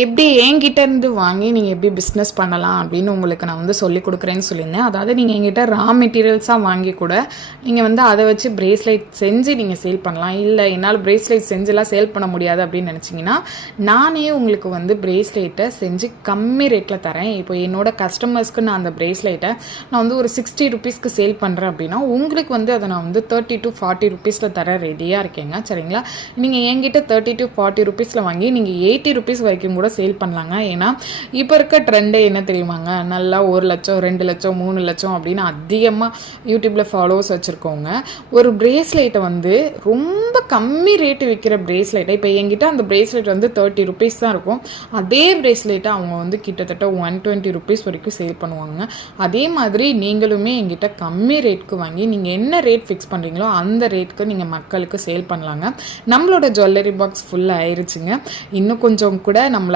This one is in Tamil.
எப்படி என்கிட்ட இருந்து வாங்கி நீங்கள் எப்படி பிஸ்னஸ் பண்ணலாம் அப்படின்னு உங்களுக்கு நான் வந்து சொல்லிக் கொடுக்குறேன்னு சொல்லியிருந்தேன். அதாவது நீங்கள் என்கிட்ட ரா மெட்டீரியல்ஸாக வாங்கி கூட நீங்கள் வந்து அதை வச்சு பிரேஸ்லெட் செஞ்சு நீங்கள் சேல் பண்ணலாம். இல்லை என்னால் பிரேஸ்லெட் செஞ்சுலாம் சேல் பண்ண முடியாது அப்படின்னு நினச்சிங்கன்னா நானே உங்களுக்கு வந்து பிரேஸ்லெட்டை செஞ்சு கம்மி ரேட்டில் தரேன். இப்போ என்னோட கஸ்டமர்ஸ்க்கு நான் அந்த பிரேஸ்லெட்டை நான் வந்து ஒரு 60 ருபீஸ்க்கு சேல் பண்ணுறேன் அப்படின்னா உங்களுக்கு வந்து அதை நான் வந்து 30 to 40 ருபீஸில் தர ரெடியாக இருக்கேங்க. சரிங்களா? நீங்கள் என்கிட்ட 30 to 40 ருபீஸில் வாங்கி நீங்கள் 80 ருபீஸ் வரைக்கும் கூட சேல் பண்ணலாங்க. ஏன்னா இப்போ இருக்க ட்ரெண்டே என்ன தெரியுமாங்க, நல்லா 1 லட்சம் 2 லட்சம் 3 லட்சம் அப்படின்னு அதிகமாக யூடியூப்பில் ஃபாலோவர்ஸ் வச்சுருக்கோங்க. ஒரு பிரேஸ்லெட்டை வந்து ரொம்ப கம்மி ரேட்டு விற்கிற பிரேஸ்லெட்டை இப்போ என்கிட்ட அந்த பிரேஸ்லெட் வந்து 30 ருபீஸ் தான் இருக்கும். அதே பிரேஸ்லெட்டை அவங்க வந்து கிட்டத்தட்ட 120 ருபீஸ் வரைக்கும் சேல் பண்ணுவாங்க. அதே மாதிரி நீங்களுமே என்கிட்ட கம்மி ரேட்க்கு வாங்கி நீங்கள் என்ன ரேட் ஃபிக்ஸ் பண்ணுறீங்களோ அந்த ரேட்க்கு நீங்கள் மக்களுக்கு சேல் பண்ணலாங்க. நம்மளோட ஜுவல்லரி பாக்ஸ் ஃபுல்லாக ஆயிடுச்சுங்க. இன்னும் கொஞ்சம் கூட நம்மள